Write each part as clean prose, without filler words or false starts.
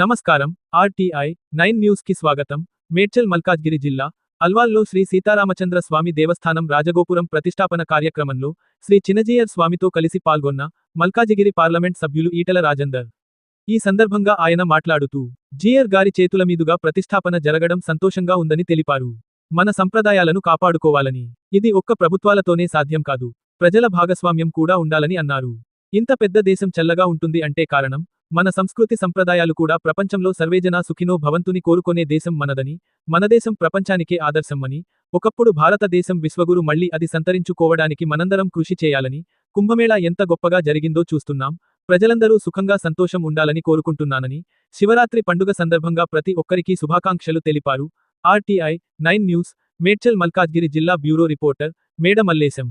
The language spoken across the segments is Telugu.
నమస్కారం. ఆర్టీఐ 9 న్యూస్ కి స్వాగతం. మేడ్చల్ మల్కాజ్గిరి జిల్లా అల్వాల్లో శ్రీ సీతారామచంద్ర స్వామి దేవస్థానం రాజగోపురం ప్రతిష్టాపన కార్యక్రమంలో శ్రీ చినజీయర్ స్వామితో కలిసి పాల్గొన్న మల్కాజిగిరి పార్లమెంట్ సభ్యులు ఈటల రాజేందర్. ఈ సందర్భంగా ఆయన మాట్లాడుతూ జీయర్ గారి చేతుల మీదుగా ప్రతిష్టాపన జరగడం సంతోషంగా ఉందని తెలిపారు. మన సంప్రదాయాలను కాపాడుకోవాలని, ఇది ఒక్క ప్రభుత్వాలతోనే సాధ్యం కాదు, ప్రజల భాగస్వామ్యం కూడా ఉండాలని అన్నారు. ఇంత పెద్ద దేశం చల్లగా ఉంటుంది అంటే కారణం మన సంస్కృతి సంప్రదాయాలు కూడా. ప్రపంచంలో సర్వేజనా సుఖినో భవంతుని కోరుకొనే దేశం మనదని, మన దేశం ప్రపంచానికే ఆదర్శమని, ఒకప్పుడు భారతదేశం విశ్వగురు, మళ్లీ అది సంతరించుకోవడానికి మనందరం కృషి చేయాలని. కుంభమేళా ఎంత గొప్పగా జరిగిందో చూస్తున్నాం. ప్రజలందరూ సుఖంగా సంతోషం ఉండాలని కోరుకుంటున్నానని, శివరాత్రి పండుగ సందర్భంగా ప్రతి ఒక్కరికీ శుభాకాంక్షలు తెలిపారు. ఆర్టీఐ 9 న్యూస్, మేడ్చల్ మల్కాజ్గిరి జిల్లా బ్యూరో రిపోర్టర్ మేడ మల్లేశం.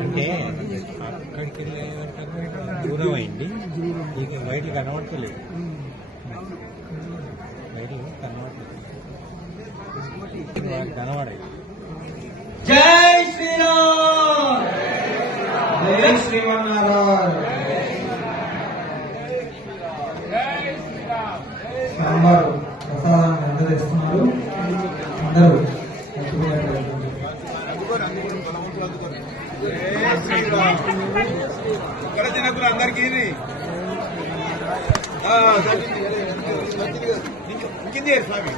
అంటే అక్కడికి దూరం అయింది, ఇక బయట కనబడతలేదు, బయట కనబడలేదు. జై శ్రీరామ్, జై శ్రీమన్నారాయణ. సాంబారు ప్రసాదాన్ని అందజేస్తున్నారు. అందరూ అందరికీ స్వామి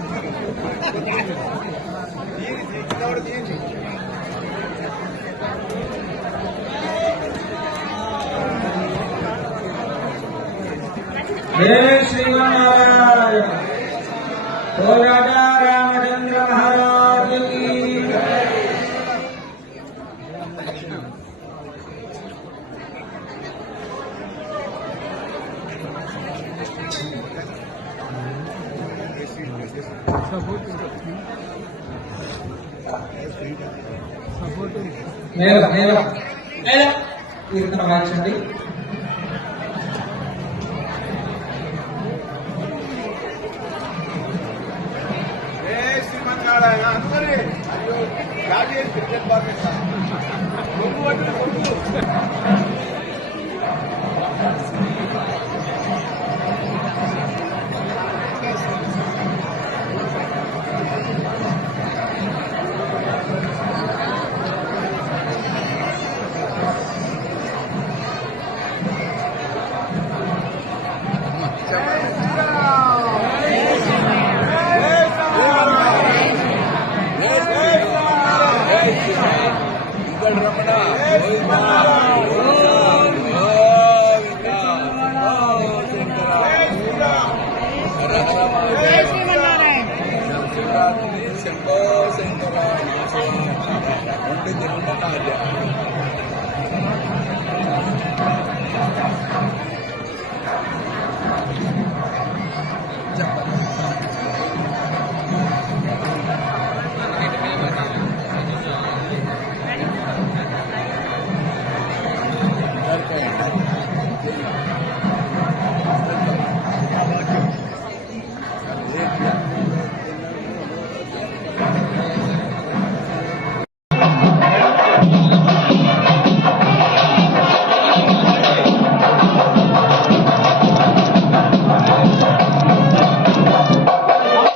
జై శ్రీమన్నారాయణ. ఓ రాజా రామచంద్ర మహారాజ్ की కీర్తన వాయించండి. శ్రీమన్నారాయణ అందరి క్రికెట్ బాల్ రమణ